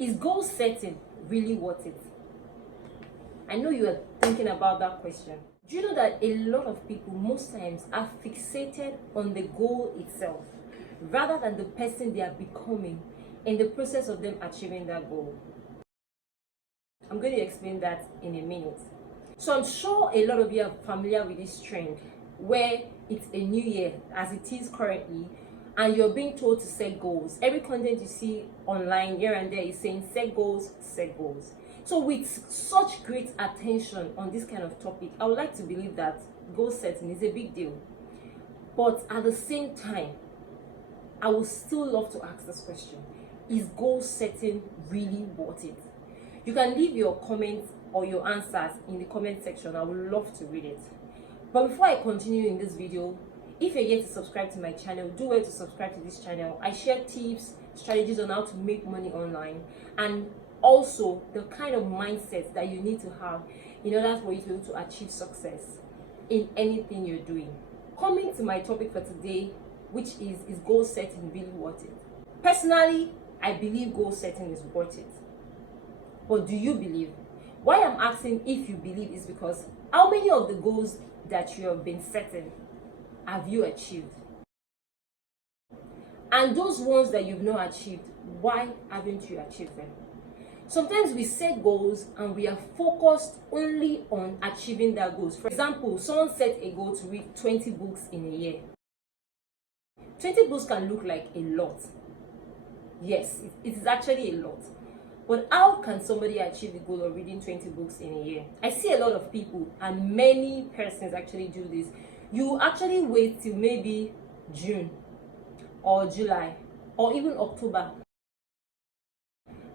Is goal setting really worth it? I know you are thinking about that question. Do you know that a lot of people most times are fixated on the goal itself rather than the person they are becoming in the process of them achieving that goal? I'm going to explain that in a minute. So I'm sure a lot of you are familiar with this trend where it's a new year as it is currently, and you're being told to set goals. Every content you see online here and there is saying set goals, set goals. So with such great attention on this kind of topic, I would like to believe that goal setting is a big deal. But at the same time, I would still love to ask this question. Is goal setting really worth it? You can leave your comments or your answers in the comment section. I would love to read it. But before I continue in this video, if you're yet to subscribe to my channel, do well to subscribe to this channel. I share tips, strategies on how to make money online, and also the kind of mindset that you need to have in order for you to be able to achieve success in anything you're doing. Coming to my topic for today, which is goal setting really worth it? Personally, I believe goal setting is worth it. But do you believe? Why I'm asking if you believe is because how many of the goals that you have been setting have you achieved? And those ones that you've not achieved, why haven't you achieved them? Sometimes we set goals and we are focused only on achieving their goals. For example, someone set a goal to read 20 books in a year. 20 books can look like a lot. Yes, it is actually a lot. But how can somebody achieve the goal of reading 20 books in a year? I see a lot of people, and many persons actually do this. You actually wait till maybe June or July or even October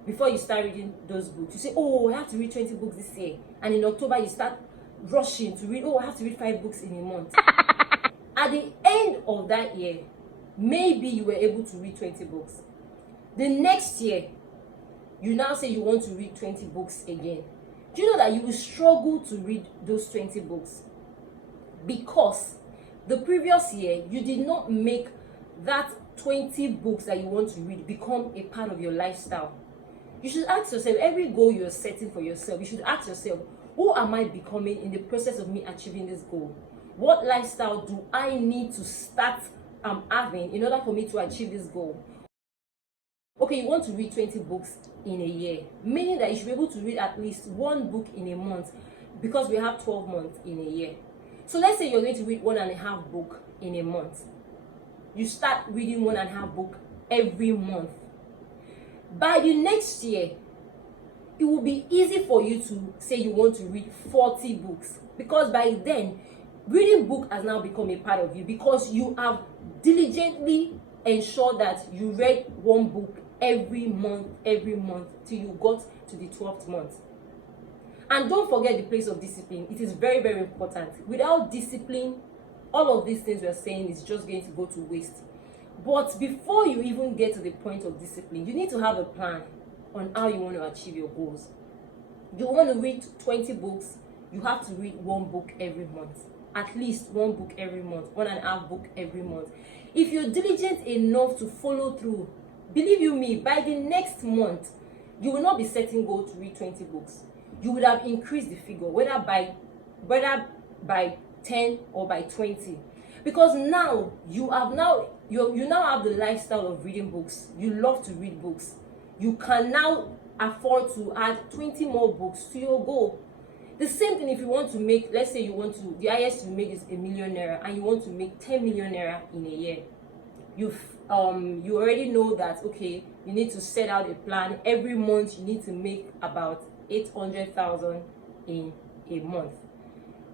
before you start reading those books. You say, oh, I have to read 20 books this year. And in October, you start rushing to read, oh, I have to read 5 books in a month. At the end of that year, maybe you were able to read 20 books. The next year, you now say you want to read 20 books again. Do you know that you will struggle to read those 20 books? Because the previous year, you did not make that 20 books that you want to read become a part of your lifestyle. You should ask yourself, every goal you're setting for yourself, you should ask yourself, who am I becoming in the process of me achieving this goal? What lifestyle do I need to start having in order for me to achieve this goal? Okay, you want to read 20 books in a year, meaning that you should be able to read at least 1 book in a month, because we have 12 months in a year. So let's say you're going to read 1.5 book in a month. You start reading 1.5 book every month. By the next year, it will be easy for you to say you want to read 40 books, because by then, reading book has now become a part of you, because you have diligently ensured that you read 1 book every month till you got to the 12th month. And don't forget the place of discipline. It is very, very important. Without discipline, all of these things we are saying is just going to go to waste. But before you even get to the point of discipline, you need to have a plan on how you want to achieve your goals. You want to read 20 books, you have to read 1 book every month. At least 1 book every month, 1.5 book every month. If you're diligent enough to follow through, believe you me, by the next month, you will not be setting goal to read 20 books. You would have increased the figure, whether by 10 or by 20. Because now, you now have the lifestyle of reading books. You love to read books. You can now afford to add 20 more books to your goal. The same thing if you want to make, let's say the highest you make is ₦1 million and you want to make 10 million naira in a year. You already know that, okay, you need to set out a plan. Every month you need to make about 800,000 in a month.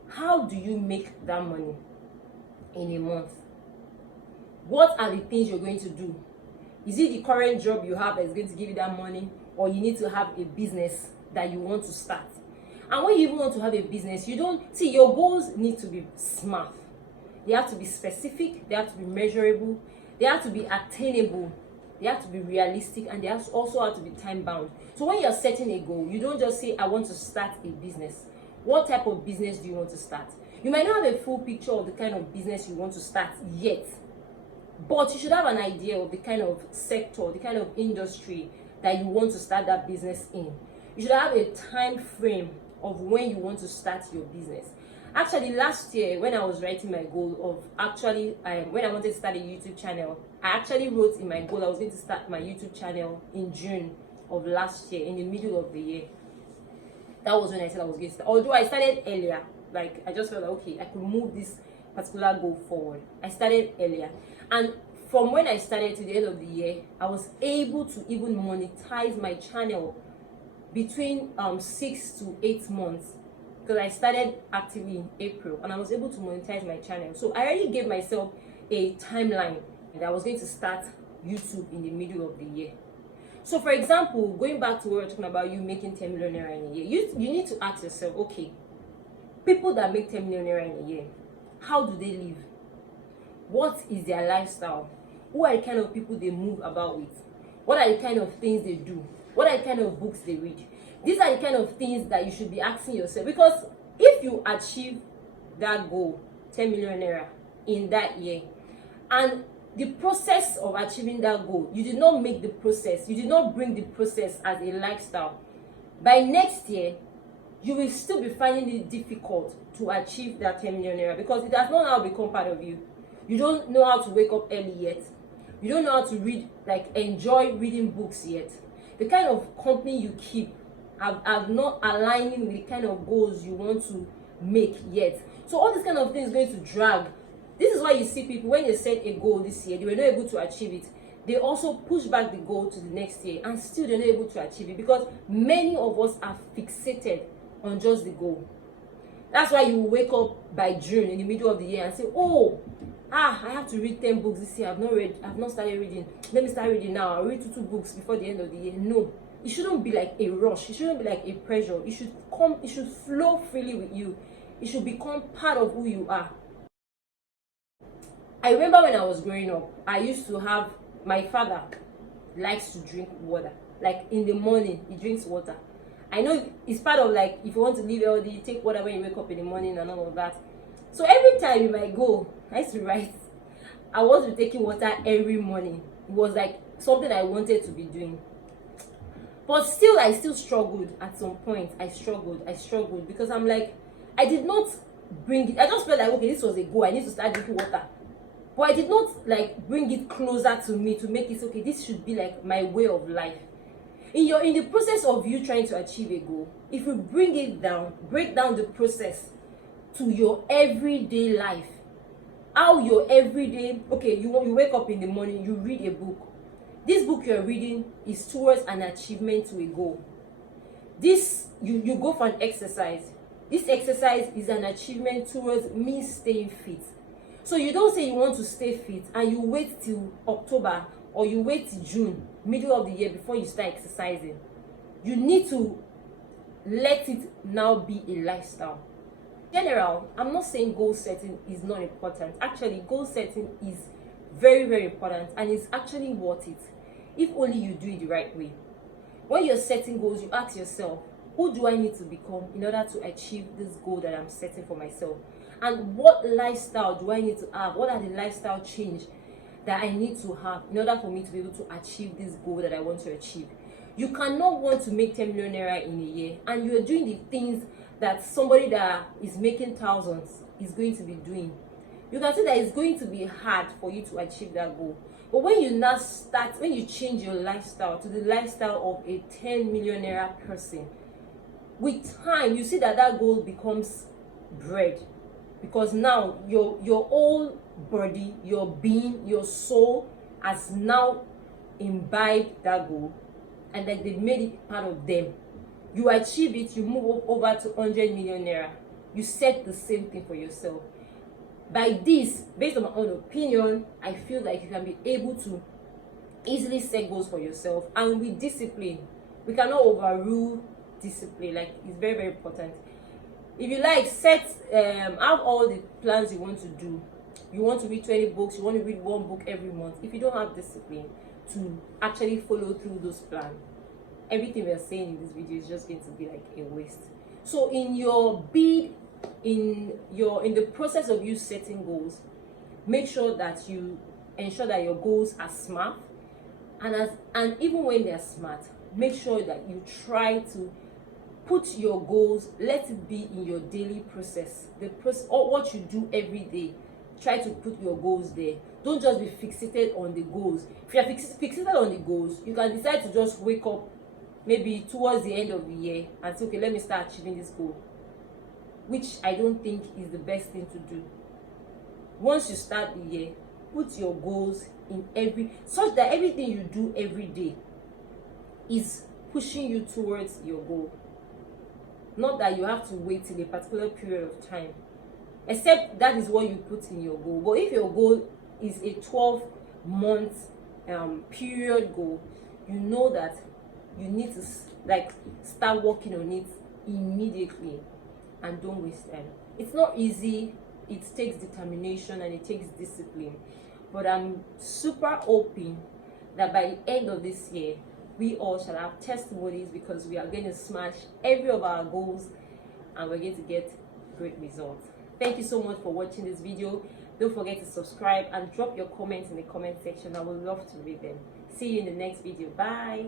How do you make that money in a month? What are the things you're going to do? Is it the current job you have that is going to give you that money, or you need to have a business that you want to start? And when you even want to have a business, you don't see, your goals need to be smart. They have to be specific, they have to be measurable, they have to be attainable, they have to be realistic, and they also have to be time bound. So when you're setting a goal, you don't just say, I want to start a business. What type of business do you want to start? You might not have a full picture of the kind of business you want to start yet, but you should have an idea of the kind of sector, the kind of industry that you want to start that business in. You should have a time frame of when you want to start your business. Actually, last year when I was writing my goal of when I wanted to start a YouTube channel, I actually wrote in my goal I was going to start my YouTube channel in June of last year, in the middle of the year. That was when I said I was going to start. Although I started earlier, like I just felt like, okay, I could move this particular goal forward. I started earlier, and from when I started to the end of the year, I was able to even monetize my channel between 6 to 8 months, because I started actively in April and I was able to monetize my channel. So I already gave myself a timeline that I was going to start YouTube in the middle of the year. So for example, going back to what we're talking about, you making 10 million naira in a year, you need to ask yourself, okay, people that make 10 million naira in a year, how do they live? What is their lifestyle? Who are the kind of people they move about with? What are the kind of things they do? What are the kind of books they read? These are the kind of things that you should be asking yourself, because if you achieve that goal, 10 million naira in that year, and the process of achieving that goal, you did not make the process, you did not bring the process as a lifestyle, by next year you will still be finding it difficult to achieve that 10 million naira, because it has not now become part of you. You don't know how to wake up early yet. You don't know how to read, like enjoy reading books yet. The kind of company you keep are not aligning with the kind of goals you want to make yet. So all these kind of things going to drag. This is why you see people, when they set a goal this year, they were not able to achieve it. They also push back the goal to the next year, and still they're not able to achieve it, because many of us are fixated on just the goal. That's why you wake up by June in the middle of the year and say, oh, I have to read 10 books this year. I've not started reading. Let me start reading now. I'll read two books before the end of the year. No, it shouldn't be like a rush. It shouldn't be like a pressure. It should flow freely with you. It should become part of who you are. I remember when I was growing up, I used to have, my father likes to drink water. Like in the morning, he drinks water. I know it's part of, like, if you want to live healthy, you take water when you wake up in the morning and all of that. So every time in my goal, I used to write, I was to be taking water every morning. It was like something I wanted to be doing. But still, I still struggled at some point. I struggled because I'm like, I did not bring it. I just felt like, okay, this was a goal. I need to start drinking water. But I did not like bring it closer to me to make it, okay, this should be like my way of life. In the process of you trying to achieve a goal, if you bring it down, break down the process to your everyday life, how your everyday, okay, you wake up in the morning, you read a book. This book you're reading is towards an achievement to a goal. This, you go for an exercise. This exercise is an achievement towards me staying fit. So you don't say you want to stay fit and you wait till October, or you wait till June, middle of the year, before you start exercising. You need to let it now be a lifestyle. In general, I'm not saying goal setting is not important. Actually, goal setting is very, very important, and it's actually worth it if only you do it the right way. When you're setting goals, you ask yourself, who do I need to become in order to achieve this goal that I'm setting for myself? And what lifestyle do I need to have? What are the lifestyle change that I need to have in order for me to be able to achieve this goal that I want to achieve? You cannot want to make 10 million naira in a year and you're doing the things that somebody that is making thousands is going to be doing. You can see that it's going to be hard for you to achieve that goal. But when you now start, when you change your lifestyle to the lifestyle of a 10 million naira person, with time you see that that goal becomes bread, because now your whole body, your being, your soul has now imbibed that goal, and then they've made it part of them. You achieve it, you move over to 100 million naira. You set the same thing for yourself. By this, based on my own opinion, I feel like you can be able to easily set goals for yourself, and with discipline. We cannot overrule discipline. Like, it's very, very important. If you like, have all the plans you want to do. You want to read 20 books, you want to read 1 book every month. If you don't have discipline to actually follow through those plans, everything we are saying in this video is just going to be like a waste. So in your bid, in the process of you setting goals, make sure that you ensure that your goals are smart And even when they're smart, make sure that you try to put your goals, let it be in your daily process, or what you do every day. Try to put your goals there. Don't just be fixated on the goals. If you're fixated on the goals, you can decide to just wake up maybe towards the end of the year and say, okay, let me start achieving this goal, which I don't think is the best thing to do. Once you start the year, put your goals in such that everything you do every day is pushing you towards your goal. Not that you have to wait till a particular period of time, except that is what you put in your goal. But if your goal is a 12-month period goal, you know that you need to start working on it immediately, and don't waste time. It's not easy. It takes determination and it takes discipline, but I'm super hoping that by the end of this year we all shall have testimonies, because we are going to smash every of our goals and we're going to get great results. Thank you so much for watching this video. Don't forget to subscribe and drop your comments in the comment section. I would love to read them. See you in the next video. Bye.